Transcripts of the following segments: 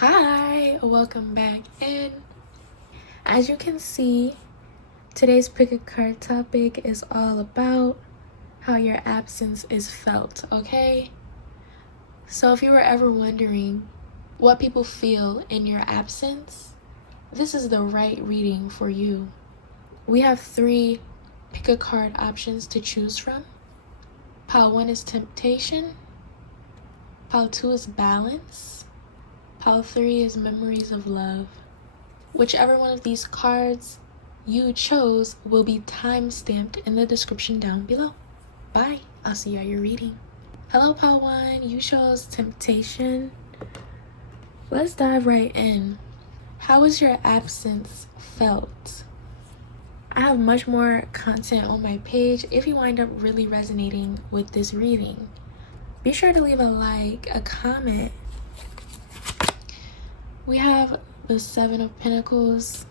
Hi, welcome back in. As you can see, today's pick a card topic is all about how your absence is felt, okay? So if you were ever wondering what people feel in your absence, this is the right reading for you. We have 3 pick a card options to choose from. Pile 1 is temptation. Pile 2 is balance. Pile 3 is memories of love. Whichever one of these cards you chose will be time-stamped in the description down below. Bye. I'll see you at your reading. Hello, Pile 1. You chose temptation. Let's dive right in. How was your absence felt? I have much more content on my page if you wind up really resonating with this reading. Be sure to leave a like, a comment. We have the 7 of Pentacles.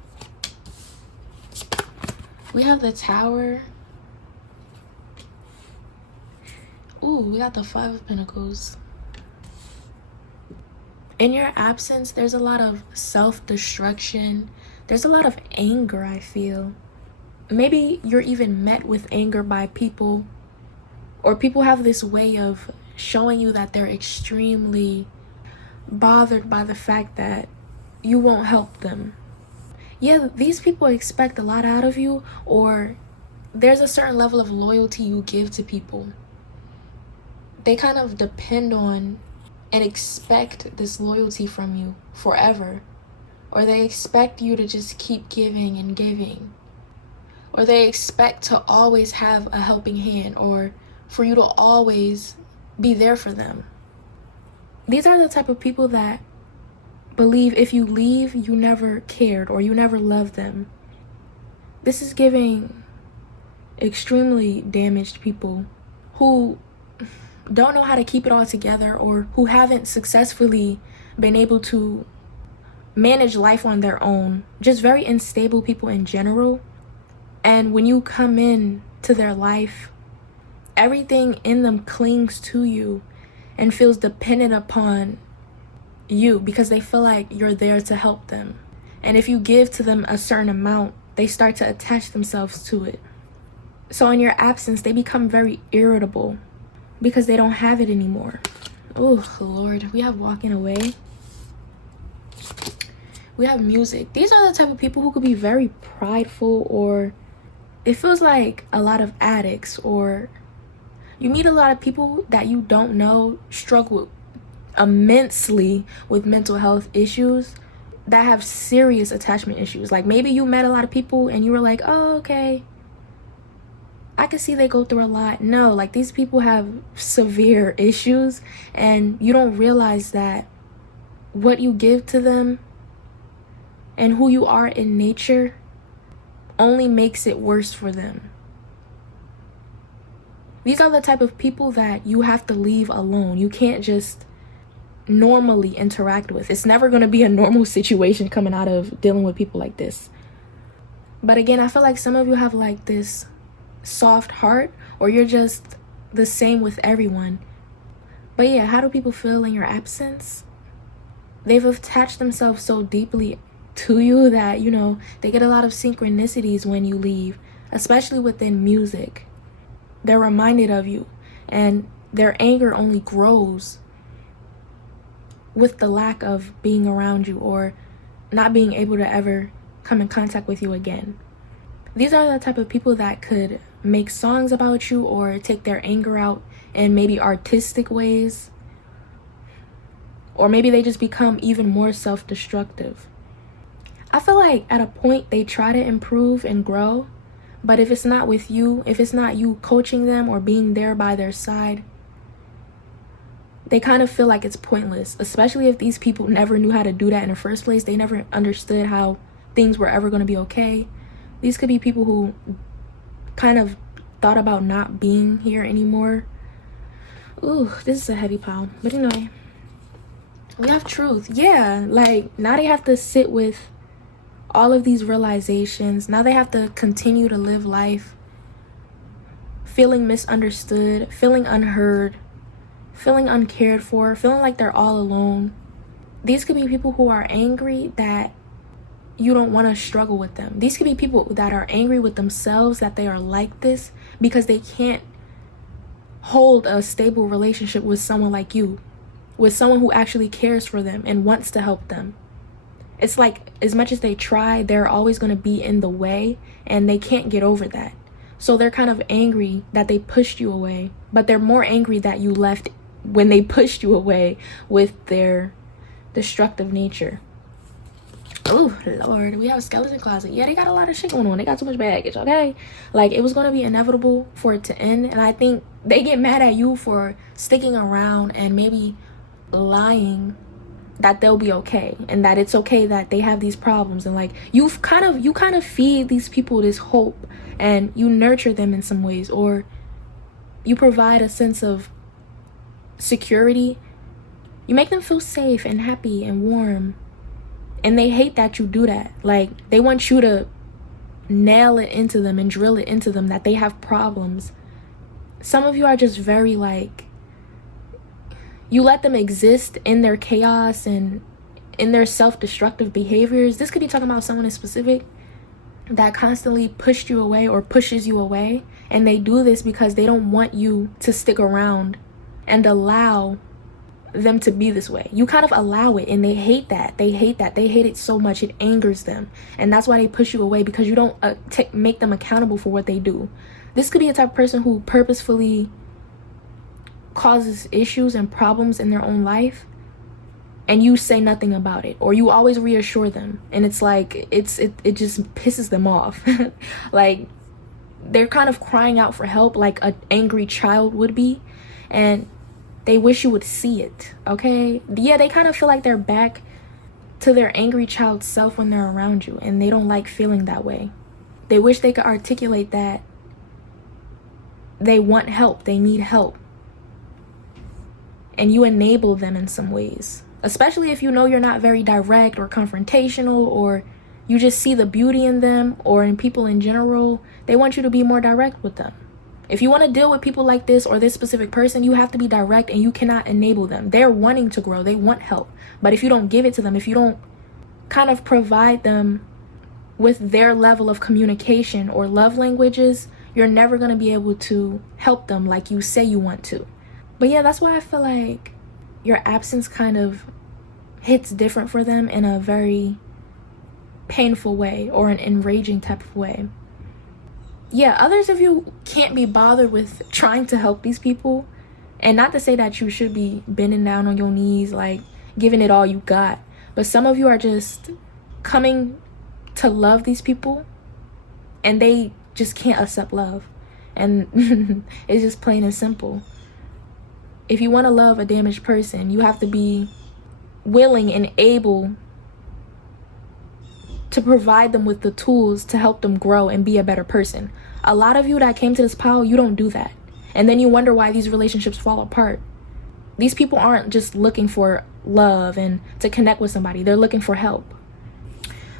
We have the Tower. Ooh, we got the 5 of Pentacles. In your absence, there's a lot of self-destruction. There's a lot of anger, I feel. Maybe you're even met with anger by people, or people have this way of showing you that they're extremely bothered by the fact that you won't help them. Yeah, these people expect a lot out of you, or there's a certain level of loyalty you give to people. They kind of depend on and expect this loyalty from you forever, or they expect you to just keep giving and giving, or they expect to always have a helping hand, or for you to always be there for them. These are the type of people that believe if you leave, you never cared or you never loved them. This is giving extremely damaged people who don't know how to keep it all together, or who haven't successfully been able to manage life on their own. Just very unstable people in general. And when you come in to their life, everything in them clings to you and feels dependent upon you because they feel like you're there to help them. And if you give to them a certain amount, they start to attach themselves to it. So in your absence, they become very irritable because they don't have it anymore. Oh, Lord. We have walking away. We have music. These are the type of people who could be very prideful, or it feels like a lot of addicts, or you meet a lot of people that you don't know struggle immensely with mental health issues, that have serious attachment issues. Like maybe you met a lot of people and you were like, oh, okay, I can see they go through a lot. No, like these people have severe issues, and you don't realize that what you give to them and who you are in nature only makes it worse for them. These are the type of people that you have to leave alone. You can't just normally interact with. It's never going to be a normal situation coming out of dealing with people like this. But again, I feel like some of you have like this soft heart, or you're just the same with everyone. But yeah, how do people feel in your absence? They've attached themselves so deeply to you that, you know, they get a lot of synchronicities when you leave, especially within music. They're reminded of you, and their anger only grows with the lack of being around you, or not being able to ever come in contact with you again. These are the type of people that could make songs about you, or take their anger out in maybe artistic ways, or maybe they just become even more self-destructive. I feel like at a point they try to improve and grow, but if it's not with you, if it's not you coaching them or being there by their side, they kind of feel like it's pointless, especially if these people never knew how to do that in the first place. They never understood how things were ever going to be okay. These could be people who kind of thought about not being here anymore. Ooh, this is a heavy pile. But anyway, we have truth. Yeah, like now they have to sit with all of these realizations. Now they have to continue to live life feeling misunderstood, feeling unheard, feeling uncared for, feeling like they're all alone. These could be people who are angry that you don't want to struggle with them. These could be people that are angry with themselves that they are like this because they can't hold a stable relationship with someone like you, with someone who actually cares for them and wants to help them. It's like, as much as they try, they're always going to be in the way, and they can't get over that. So they're kind of angry that they pushed you away, but they're more angry that you left when they pushed you away with their destructive nature. Oh, Lord, we have a skeleton closet. Yeah, they got a lot of shit going on. They got too much baggage, okay? Like, it was going to be inevitable for it to end, and I think they get mad at you for sticking around and maybe lying that they'll be okay, and that it's okay that they have these problems, and like you kind of feed these people this hope, and you nurture them in some ways, or you provide a sense of security. You make them feel safe and happy and warm, and they hate that you do that. Like, they want you to nail it into them and drill it into them that they have problems. Some of you are just very like, you let them exist in their chaos and in their self-destructive behaviors. This could be talking about someone in specific that constantly pushed you away or pushes you away. And they do this because they don't want you to stick around and allow them to be this way. You kind of allow it, and they hate that. They hate that. They hate it so much. It angers them. And that's why they push you away, because you don't make them accountable for what they do. This could be a type of person who purposefully causes issues and problems in their own life, and you say nothing about it, or you always reassure them, and it's like it just pisses them off. Like, they're kind of crying out for help like an angry child would be, and they wish you would see it. Okay, yeah, they kind of feel like they're back to their angry child self when they're around you, and they don't like feeling that way. They wish they could articulate that they want help, they need help, and you enable them in some ways, especially if you know you're not very direct or confrontational, or you just see the beauty in them or in people in general. They want you to be more direct with them. If you want to deal with people like this or this specific person, you have to be direct, and you cannot enable them. They're wanting to grow, they want help, but if you don't give it to them, if you don't kind of provide them with their level of communication or love languages, you're never going to be able to help them like you say you want to. But yeah, that's why I feel like your absence kind of hits different for them in a very painful way, or an enraging type of way. Yeah, others of you can't be bothered with trying to help these people. And not to say that you should be bending down on your knees, like giving it all you got. But some of you are just coming to love these people, and they just can't accept love. And it's just plain and simple. If you want to love a damaged person, you have to be willing and able to provide them with the tools to help them grow and be a better person. A lot of you that came to this pile, you don't do that. And then you wonder why these relationships fall apart. These people aren't just looking for love and to connect with somebody. They're looking for help.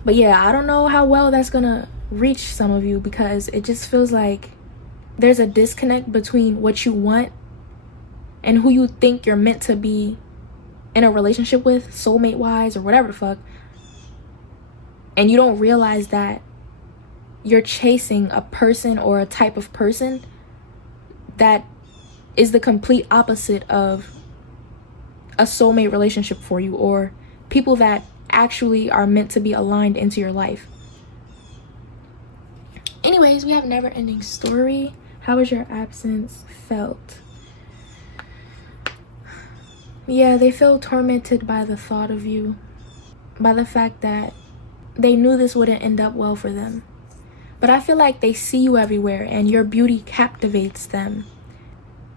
But yeah, I don't know how well that's gonna reach some of you, because it just feels like there's a disconnect between what you want and who you think you're meant to be in a relationship with, soulmate wise or whatever the fuck. And you don't realize that you're chasing a person or a type of person that is the complete opposite of a soulmate relationship for you, or people that actually are meant to be aligned into your life. Anyways, we have never ending story. How has your absence felt? Yeah, they feel tormented by the thought of you, by the fact that they knew this wouldn't end up well for them. But I feel like they see you everywhere, and your beauty captivates them.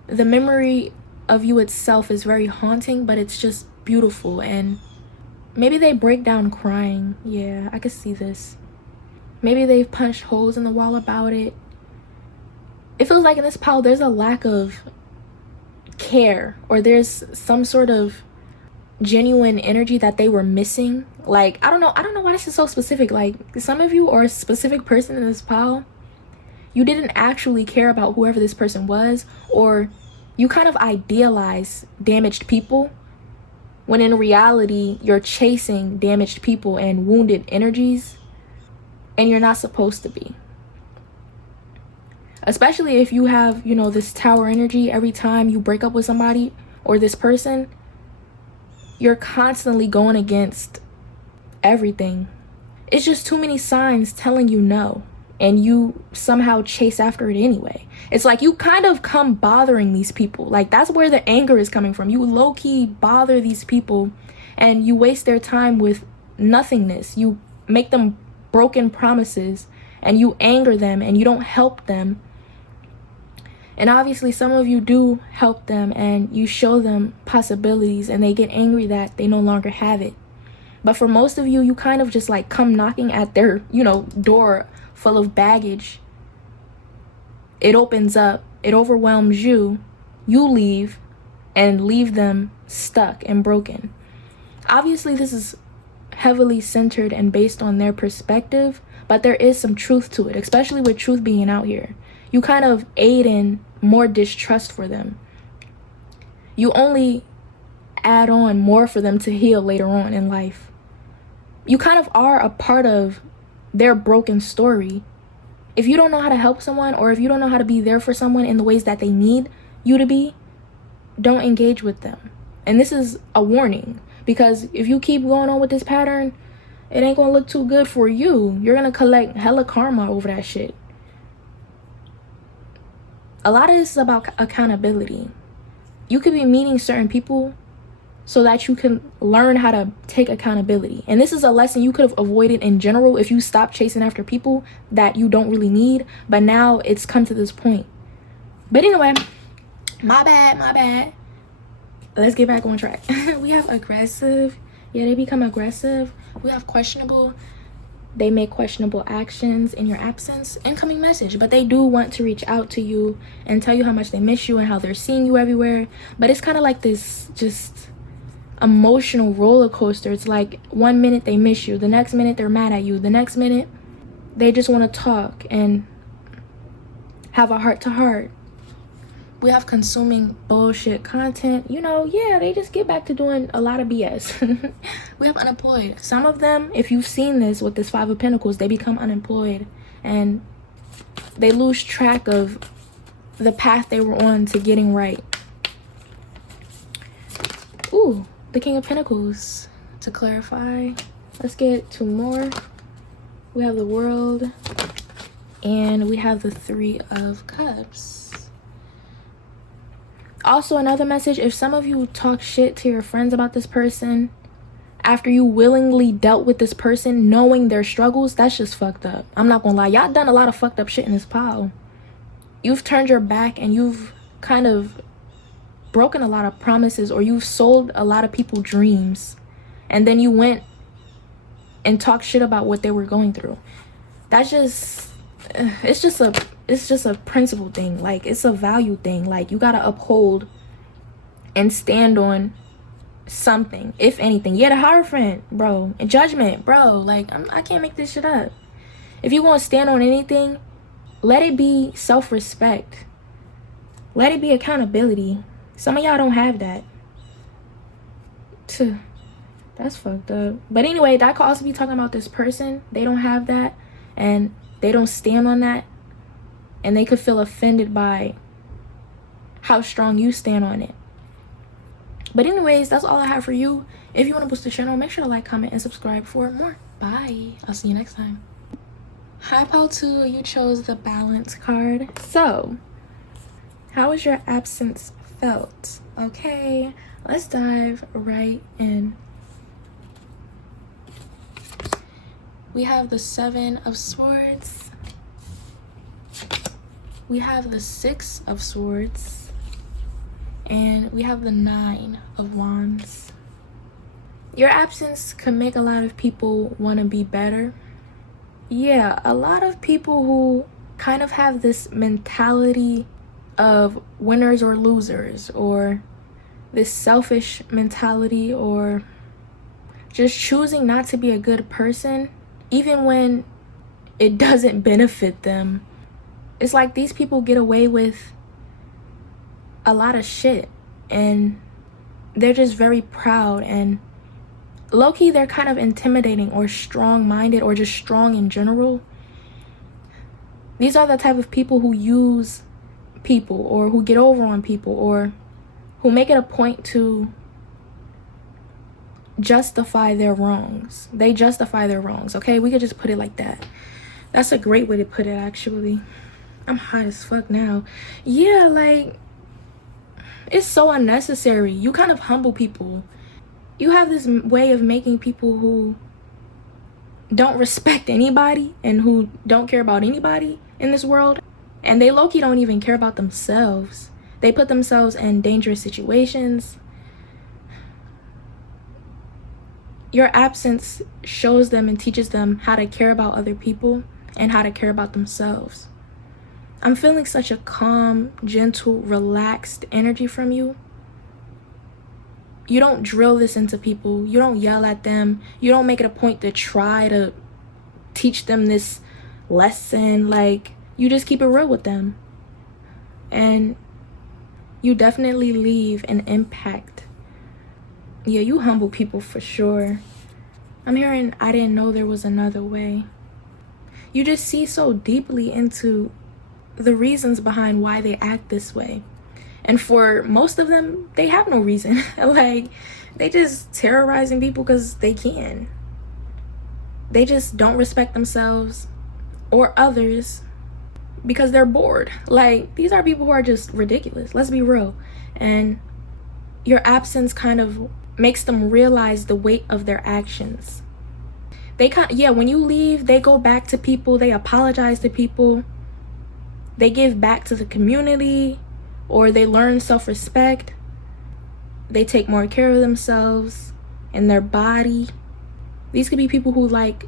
The memory of you itself is very haunting, but it's just beautiful, and maybe they break down crying. Yeah, I could see this. Maybe they've punched holes in the wall about it. It feels like in this pile there's a lack of care, or there's some sort of genuine energy that they were missing. Like, I don't know why this is so specific. Like, some of you, or a specific person in this pile, you didn't actually care about whoever this person was, or you kind of idealize damaged people, when in reality you're chasing damaged people and wounded energies, and you're not supposed to be. Especially if you have, you know, this tower energy. Every time you break up with somebody or this person, you're constantly going against everything. It's just too many signs telling you no, and you somehow chase after it anyway. It's like you kind of come bothering these people. Like, that's where the anger is coming from. You low-key bother these people and you waste their time with nothingness. You make them broken promises and you anger them and you don't help them. And obviously some of you do help them and you show them possibilities, and they get angry that they no longer have it. But for most of you, you kind of just like come knocking at their, you know, door full of baggage. It opens up, it overwhelms you, you leave, and leave them stuck and broken. Obviously this is heavily centered and based on their perspective, but there is some truth to it, especially with truth being out here. You kind of aid in more distrust for them. You only add on more for them to heal later on in life. You kind of are a part of their broken story. If you don't know how to help someone, or if you don't know how to be there for someone in the ways that they need you to be, don't engage with them. And this is a warning, because if you keep going on with this pattern, it ain't gonna look too good for you. You're gonna collect hella karma over that shit. A lot of this is about accountability. You could be meeting certain people so that you can learn how to take accountability. And this is a lesson you could have avoided in general if you stopped chasing after people that you don't really need. But now it's come to this point. But anyway, my bad. Let's get back on track. We have aggressive. Yeah, they become aggressive. We have questionable. They make questionable actions in your absence. Incoming message. But they do want to reach out to you and tell you how much they miss you and how they're seeing you everywhere. But it's kind of like this just emotional roller coaster. It's like 1 minute they miss you, the next minute they're mad at you, the next minute they just want to talk and have a heart to heart. We have consuming bullshit content. You know, yeah, they just get back to doing a lot of BS. We have unemployed. Some of them, if you've seen this with this Five of Pentacles, they become unemployed and they lose track of the path they were on to getting right. Ooh, the King of Pentacles. To clarify, let's get two more. We have the World and we have the Three of Cups. Also, another message, if some of you talk shit to your friends about this person after you willingly dealt with this person knowing their struggles, that's just fucked up. I'm not gonna lie, y'all done a lot of fucked up shit in this pile. You've turned your back and you've kind of broken a lot of promises, or you've sold a lot of people dreams, and then you went and talked shit about what they were going through. That's just, it's just a principle thing. Like, it's a value thing. Like, you gotta uphold and stand on something, if anything. Yeah, the Hierophant, bro, and Judgment, bro. Like, I can't make this shit up. If you want to stand on anything, let it be self-respect. Let it be accountability. Some of y'all don't have that. That's fucked up. But anyway, that could also be talking about this person. They don't have that, and they don't stand on that, and they could feel offended by how strong you stand on it. But anyways, that's all I have for you. If you want to boost the channel, make sure to like, comment, and subscribe for more. Bye. I'll see you next time. Hi, Pal 2. You chose the Balance card. So, how was your absence felt? Okay, let's dive right in. We have the Seven of Swords. We have the Six of Swords. And we have the Nine of Wands. Your absence can make a lot of people want to be better. Yeah, a lot of people who kind of have this mentality of winners or losers, or this selfish mentality, or just choosing not to be a good person even when it doesn't benefit them. It's like these people get away with a lot of shit, and they're just very proud, and low-key they're kind of intimidating or strong-minded or just strong in general. These are the type of people who use people, or who get over on people, or who make it a point to justify their wrongs. They justify their wrongs, okay? We could just put it like that. That's a great way to put it, actually. I'm hot as fuck now. Yeah, like, it's so unnecessary. You kind of humble people. You have this way of making people who don't respect anybody and who don't care about anybody in this world, and they low-key don't even care about themselves. They put themselves in dangerous situations. Your absence shows them and teaches them how to care about other people and how to care about themselves. I'm feeling such a calm, gentle, relaxed energy from you. You don't drill this into people. You don't yell at them. You don't make it a point to try to teach them this lesson. Like, you just keep it real with them. And you definitely leave an impact. Yeah, you humble people for sure. I'm hearing I didn't know there was another way. You just see so deeply into the reasons behind why they act this way. And for most of them, they have no reason. Like, they just terrorizing people because they can. They just don't respect themselves or others because they're bored. Like, these are people who are just ridiculous. Let's be real. And your absence kind of makes them realize the weight of their actions. When you leave, they go back to people, they apologize to people, they give back to the community, or they learn self-respect. They take more care of themselves and their body. These could be people who like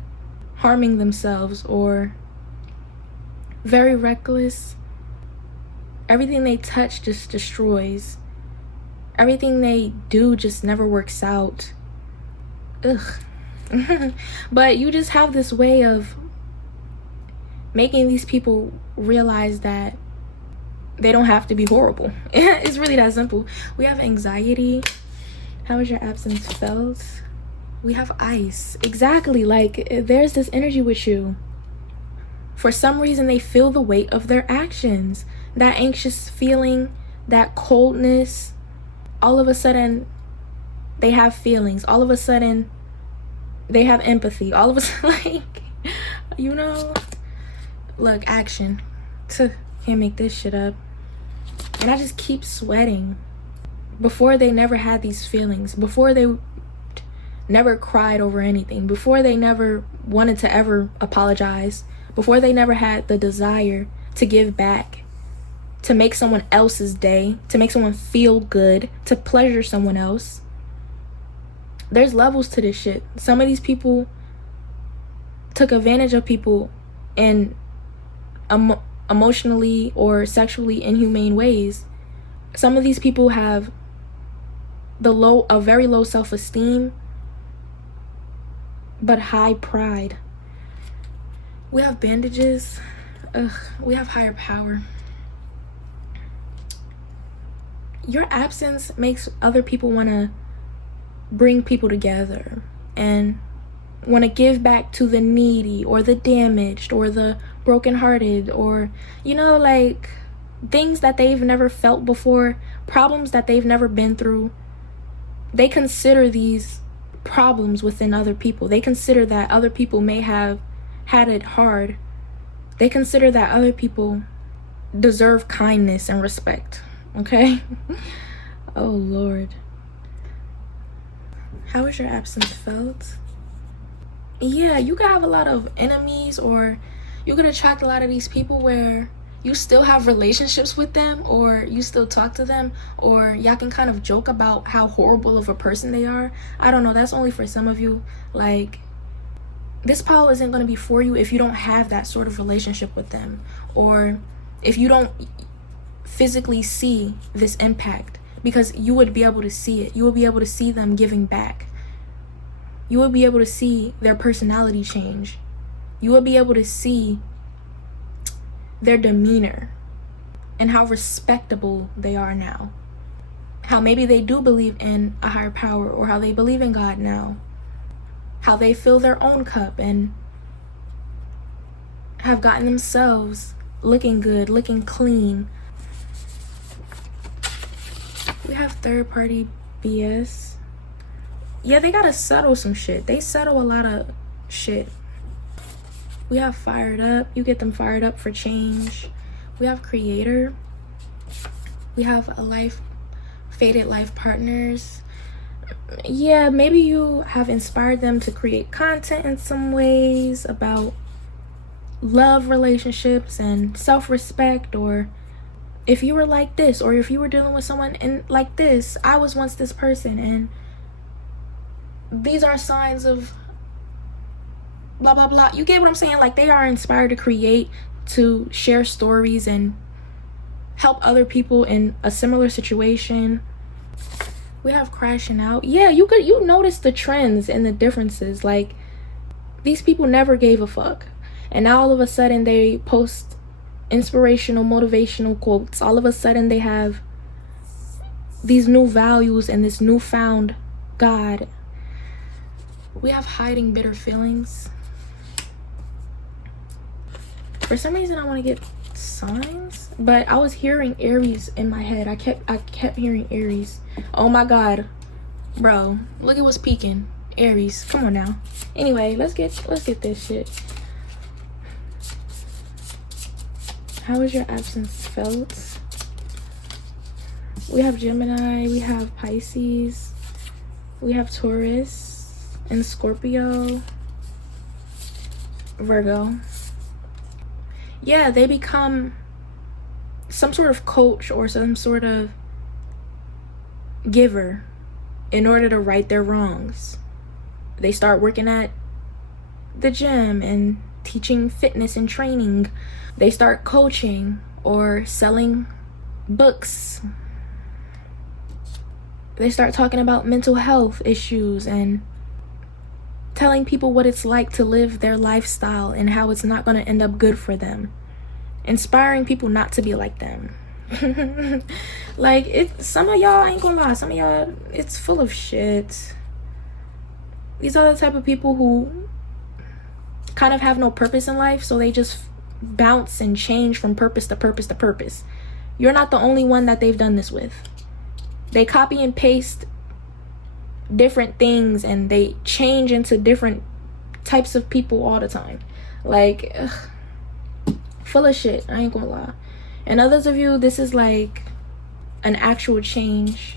harming themselves or very reckless. Everything they touch just destroys. Everything they do just never works out. Ugh. But you just have this way of making these people realize that they don't have to be horrible. It's really that simple. We have anxiety. How is your absence felt? We have ice. Exactly. Like, there's this energy with you. For some reason, they feel the weight of their actions. That anxious feeling, that coldness. All of a sudden, they have feelings. All of a sudden, they have empathy. All of a sudden, like, you know, look, action. Can't make this shit up. And I just keep sweating. Before, they never had these feelings. Before, they never cried over anything. Before, they never wanted to ever apologize. Before, they never had the desire to give back, to make someone else's day, to make someone feel good, to pleasure someone else. There's levels to this shit. Some of these people took advantage of people in emotionally or sexually inhumane ways. Some of these people have a very low self-esteem, but high pride. We have bandages. We have higher power. Your absence makes other people want to bring people together and want to give back to the needy or the damaged or the brokenhearted, or, you know, like things that they've never felt before, problems that they've never been through. They consider these problems within other people. They consider that other people may have had it hard. They consider that other people deserve kindness and respect. Okay? Oh, Lord. How has your absence felt? Yeah, you could have a lot of enemies, or you could attract a lot of these people where you still have relationships with them, or you still talk to them, or y'all can kind of joke about how horrible of a person they are. I don't know. That's only for some of you. Like, this pile isn't going to be for you if you don't have that sort of relationship with them, or if you don't physically see this impact, because you would be able to see it. You would be able to see them giving back. You would be able to see their personality change. You would be able to see their demeanor and how respectable they are now. how maybe they do believe in a higher power, or how they believe in God now, how they fill their own cup and have gotten themselves looking good, looking clean. We have third-party BS. Yeah, they gotta settle some shit. They settle a lot of shit. We have fired up. You get them fired up for change. We have creator. We have a fated life partners. Yeah, maybe you have inspired them to create content in some ways about love relationships and self-respect, or if you were like this, or if you were dealing with someone like this, I was once this person, and these are signs of blah blah blah. You get what I'm saying? Like, they are inspired to create, to share stories and help other people in a similar situation. We have crashing out. Yeah, you notice the trends and the differences. Like, these people never gave a fuck, and now all of a sudden they post inspirational, motivational quotes. All of a sudden they have these new values and this newfound God. We have hiding bitter feelings. For some reason I want to get signs, but I was hearing Aries in my head. I kept hearing Aries. Oh my God, bro, look at what's peeking. Aries, come on now. Anyway, let's get this shit. How is your absence felt? We have Gemini, we have Pisces, we have Taurus and Scorpio, Virgo. Yeah, they become some sort of coach or some sort of giver in order to right their wrongs. They start working at the gym and teaching fitness and training. They start coaching or selling books. They start talking about mental health issues and telling people what it's like to live their lifestyle and how it's not going to end up good for them. Inspiring people not to be like them. Like, some of y'all, I ain't gonna lie, some of y'all, it's full of shit. These are the type of people who kind of have no purpose in life, so they just bounce and change from purpose to purpose to purpose. You're not the only one that they've done this with. They copy and paste different things and they change into different types of people all the time. Like, full of shit, I ain't gonna lie. And others of you, this is like an actual change,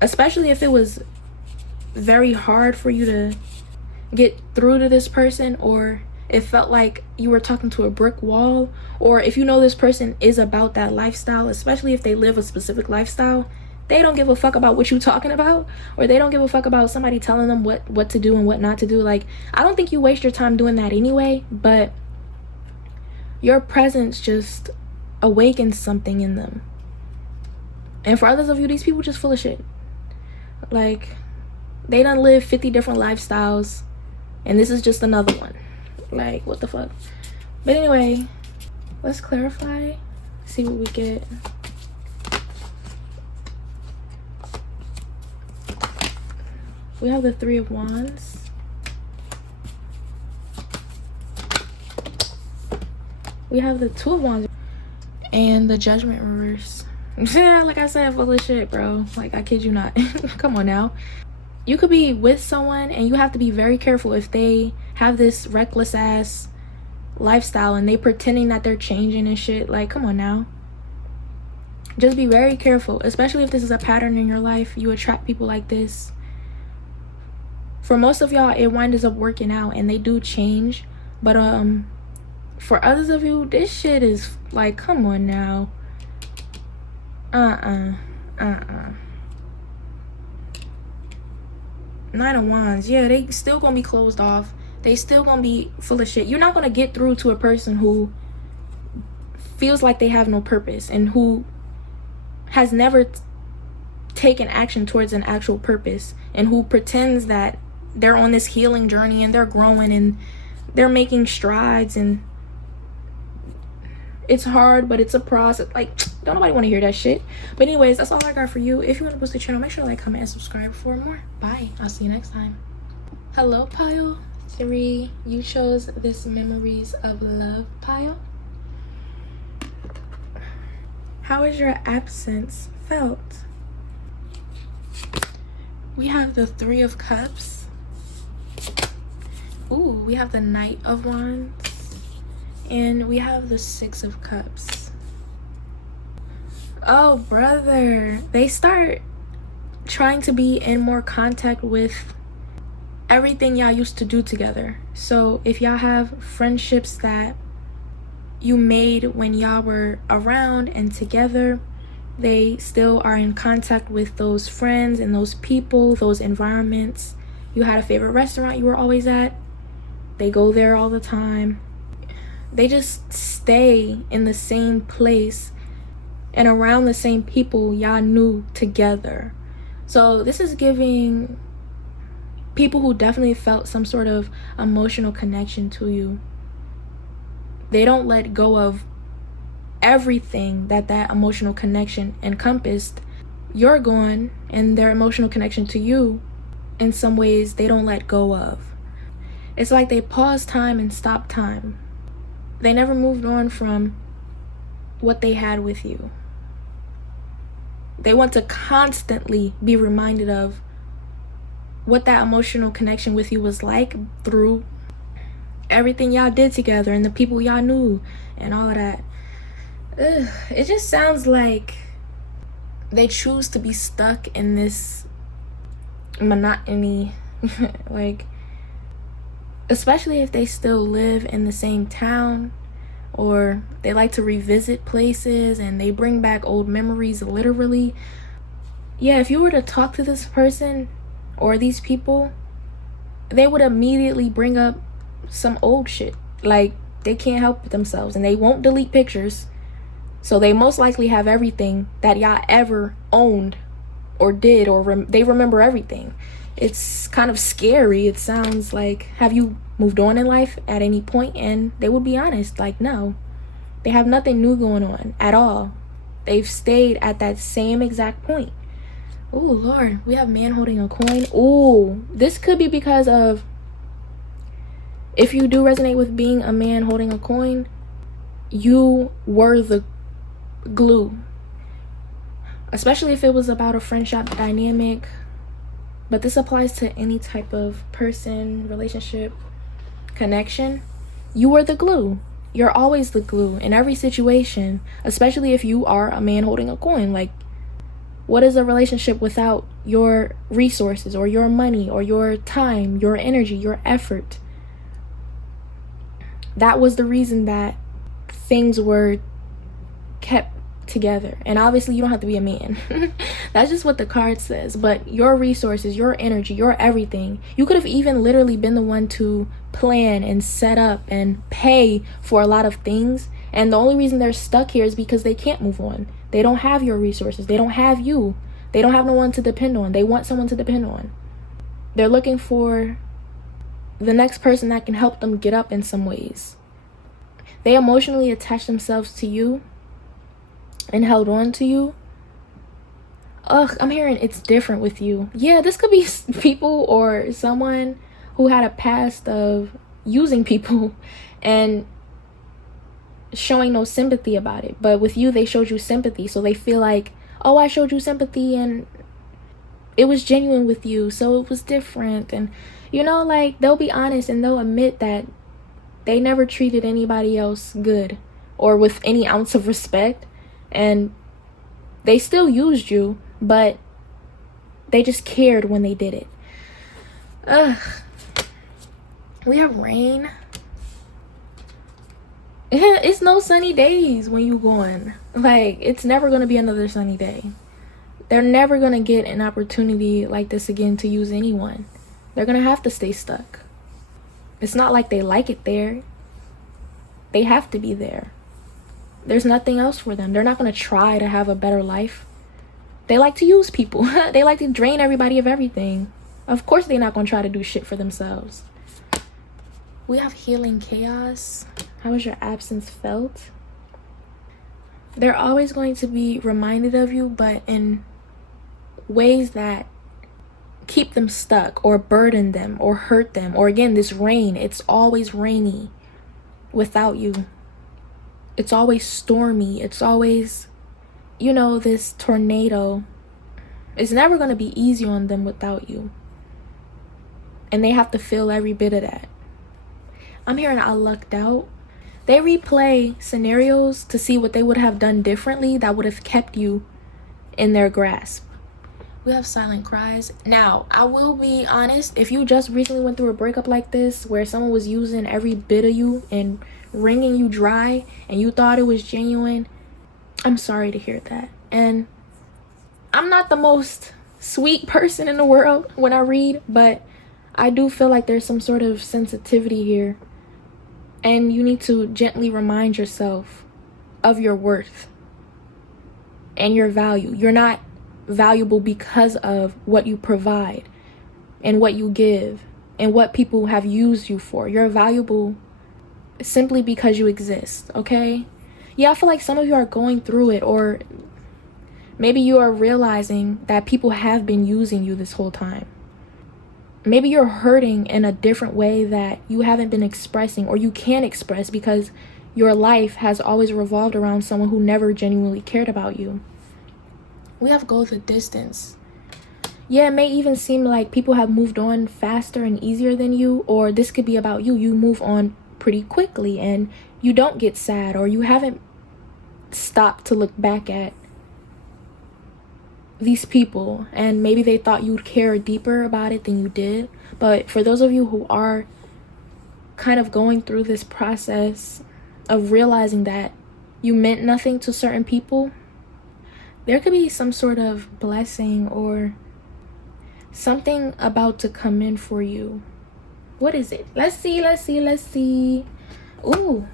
especially if it was very hard for you to get through to this person, or it felt like you were talking to a brick wall, or if you know this person is about that lifestyle, especially if they live a specific lifestyle, they don't give a fuck about what you're talking about, or they don't give a fuck about somebody telling them what to do and what not to do. Like, I don't think you waste your time doing that anyway, but your presence just awakens something in them. And for others of you, these people just full of shit. Like, they done live 50 different lifestyles, and this is just another one. Like, what the fuck? But anyway, let's clarify, see what we get. We have the Three of Wands. We have the Two of Wands and the Judgment reverse. Yeah, like I said, full of shit, bro. Like, I kid you not. Come on now. You could be with someone and you have to be very careful if they have this reckless ass lifestyle and they pretending that they're changing and shit. Like, come on now. Just be very careful, especially if this is a pattern in your life. You attract people like this. For most of y'all, it winds up working out and they do change. But for others of you, this shit is like, come on now. Nine of Wands. Yeah, they still gonna be closed off. They still gonna be full of shit. You're not gonna get through to a person who feels like they have no purpose and who has never taken action towards an actual purpose, and who pretends that they're on this healing journey and they're growing and they're making strides, and it's hard, but it's a process. Like, Don't nobody want to hear that shit. But anyways, that's all I got for you. If you want to boost the channel, make sure to like, comment, and subscribe for more. Bye. I'll see you next time. Hello, pile 3. You chose this memories of love pile. How has your absence felt? We have the 3 of Cups. Ooh, we have the Knight of Wands. And we have the 6 of Cups. Oh, brother. They start trying to be in more contact with everything y'all used to do together. So if y'all have friendships that you made when y'all were around and together, they still are in contact with those friends and those people, those environments. You had a favorite restaurant you were always at. They go there all the time. They just stay in the same place and around the same people y'all knew together. So this is giving people who definitely felt some sort of emotional connection to you. They don't let go of everything that emotional connection encompassed. You're gone, and their emotional connection to you, in some ways, they don't let go of. It's like they paused time and stopped time. They never moved on from what they had with you. They want to constantly be reminded of what that emotional connection with you was like through everything y'all did together and the people y'all knew and all of that. Ugh, it just sounds like they choose to be stuck in this monotony. Like, especially if they still live in the same town, or they like to revisit places and they bring back old memories, literally. Yeah, if you were to talk to this person or these people, they would immediately bring up some old shit. Like, they can't help themselves, and they won't delete pictures. So they most likely have everything that y'all ever owned or did, or they remember everything. It's kind of scary. It sounds like, have you moved on in life at any point? And they would be honest, like, no. They have nothing new going on at all. They've stayed at that same exact point. Oh, Lord. We have man holding a coin. Oh, this could be because of, if you do resonate with being a man holding a coin, you were the glue. Especially if it was about a friendship dynamic. But this applies to any type of person, relationship, connection. You were the glue. You're always the glue in every situation, especially if you are a man holding a coin. Like, what is a relationship without your resources or your money or your time, your energy, your effort? That was the reason that things were kept together. And obviously you don't have to be a man. That's just what the card says. But your resources, your energy, your everything, you could have even literally been the one to plan and set up and pay for a lot of things. And the only reason they're stuck here is because they can't move on. They don't have your resources. They don't have you. They don't have no one to depend on. They want someone to depend on. They're looking for the next person that can help them get up in some ways. They emotionally attach themselves to you and held on to you. Ugh, I'm hearing it's different with you. Yeah, this could be people or someone who had a past of using people and showing no sympathy about it. But with you, they showed you sympathy. So they feel like, oh, I showed you sympathy and it was genuine with you, so it was different. And, you know, like, they'll be honest and they'll admit that they never treated anybody else good or with any ounce of respect. And they still used you, but they just cared when they did it. Ugh. We have rain. It's no sunny days when you going. Like, it's never going to be another sunny day. They're never going to get an opportunity like this again to use anyone. They're going to have to stay stuck. It's not like they like it there. They have to be there. There's nothing else for them. They're not going to try to have a better life. They like to use people. They like to drain everybody of everything. Of course they're not going to try to do shit for themselves. We have healing chaos. How has your absence felt? They're always going to be reminded of you, but in ways that keep them stuck or burden them or hurt them. Or again, this rain, it's always rainy without you. It's always stormy. It's always, this tornado. It's never going to be easy on them without you. And they have to feel every bit of that. I'm hearing I lucked out. They replay scenarios to see what they would have done differently that would have kept you in their grasp. We have silent cries. Now, I will be honest, if you just recently went through a breakup like this, where someone was using every bit of you and wringing you dry, and you thought it was genuine, I'm sorry to hear that. And I'm not the most sweet person in the world when I read, but I do feel like there's some sort of sensitivity here. And you need to gently remind yourself of your worth and your value. You're not valuable because of what you provide and what you give and what people have used you for. You're valuable simply because you exist, okay? Yeah, I feel like some of you are going through it, or maybe you are realizing that people have been using you this whole time. Maybe you're hurting in a different way that you haven't been expressing, or you can't express because your life has always revolved around someone who never genuinely cared about you. We have go the distance. Yeah, it may even seem like people have moved on faster and easier than you, or this could be about you. You move on pretty quickly and you don't get sad, or you haven't stopped to look back at these people, and maybe they thought you'd care deeper about it than you did. But for those of you who are kind of going through this process of realizing that you meant nothing to certain people, there could be some sort of blessing or something about to come in for you. What is it? Let's see. Ooh,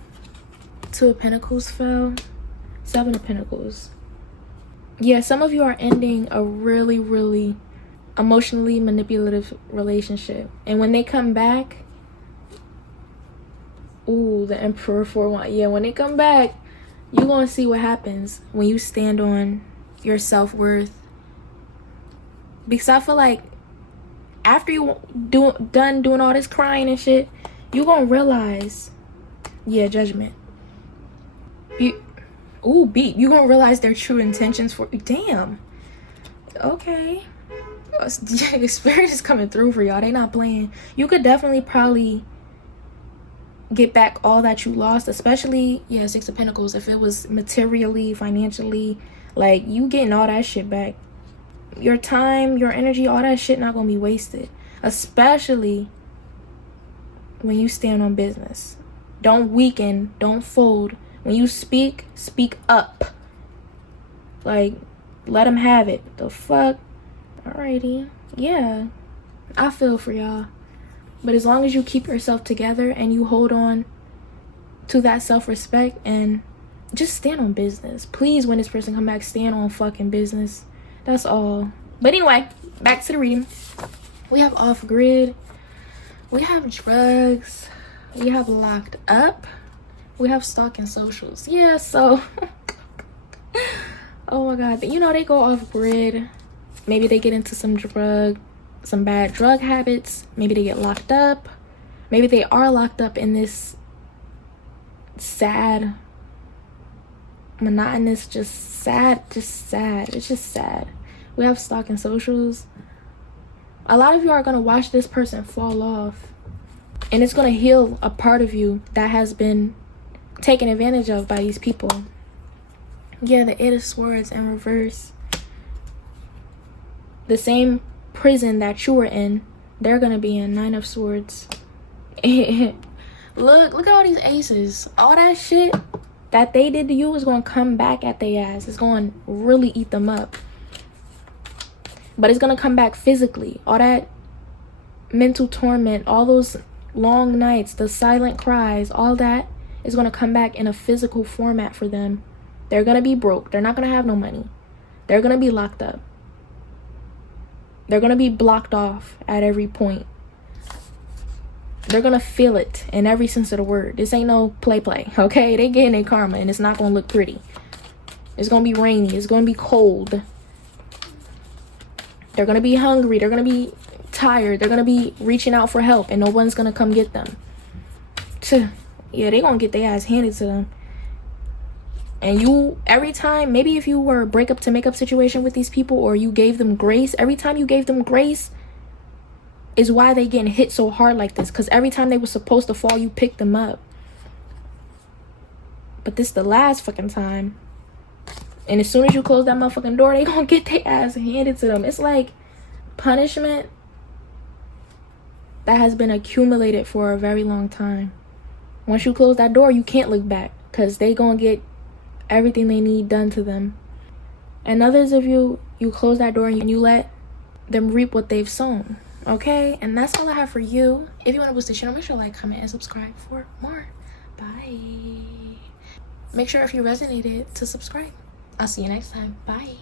Two of Pentacles fell. Seven of Pentacles. Yeah, some of you are ending a really, really emotionally manipulative relationship. And when they come back, ooh, the Emperor for one. Yeah, when they come back, you're going to see what happens when you stand on your self-worth. Because I feel like after you done doing all this crying and shit, you're going to realize, yeah, Judgment. You're going to realize their true intentions for you. Damn. Okay. Spirit is coming through for y'all. They not playing. You could definitely probably get back all that you lost, especially, yeah, Six of Pentacles. If it was materially, financially, like, you getting all that shit back. Your time, your energy, all that shit not going to be wasted. Especially when you stand on business. Don't weaken. Don't fold. When you speak up. Like, let them have it. The fuck? Alrighty. Yeah. I feel for y'all. But as long as you keep yourself together and you hold on to that self-respect and just stand on business. Please, when this person come back, stand on fucking business. That's all. But anyway, back to the reading. We have off-grid. We have drugs. We have locked up. We have stalking socials. Yeah, so oh my god, they go off grid. Maybe they get into some bad drug habits. Maybe they get locked up. Maybe they are locked up in this sad, monotonous, just sad. It's just sad. We have stalking socials. A lot of you are going to watch this person fall off, and it's going to heal a part of you that has been taken advantage of by these people. Yeah, the Eight of Swords in reverse. The same prison that you were in, they're gonna be in. Nine of Swords. look at all these aces. All that shit that they did to you is gonna come back at their ass. It's gonna really eat them up. But it's gonna come back physically. All that mental torment, all those long nights, the silent cries, all that is going to come back in a physical format for them. They're going to be broke. They're not going to have no money. They're going to be locked up. They're going to be blocked off at every point. They're going to feel it in every sense of the word. This ain't no play, okay? They getting their karma, and it's not going to look pretty. It's gonna be rainy. It's gonna be cold. They're gonna be hungry. They're gonna be tired. They're gonna be reaching out for help, and no one's gonna come get them. Yeah, they gonna get their ass handed to them. And you, every time, maybe if you were a breakup to make up situation with these people, or you gave them grace, every time you gave them grace is why they getting hit so hard like this. Because every time they were supposed to fall, you picked them up. But this the last fucking time. And as soon as you close that motherfucking door, they gonna get their ass handed to them. It's like punishment that has been accumulated for a very long time. Once you close that door, you can't look back, because they gonna get everything they need done to them. And others of you close that door and you let them reap what they've sown. Okay? And that's all I have for you. If you want to boost the channel, make sure to like, comment, and subscribe for more. Bye. Make sure if you resonated to subscribe. I'll see you next time. Bye.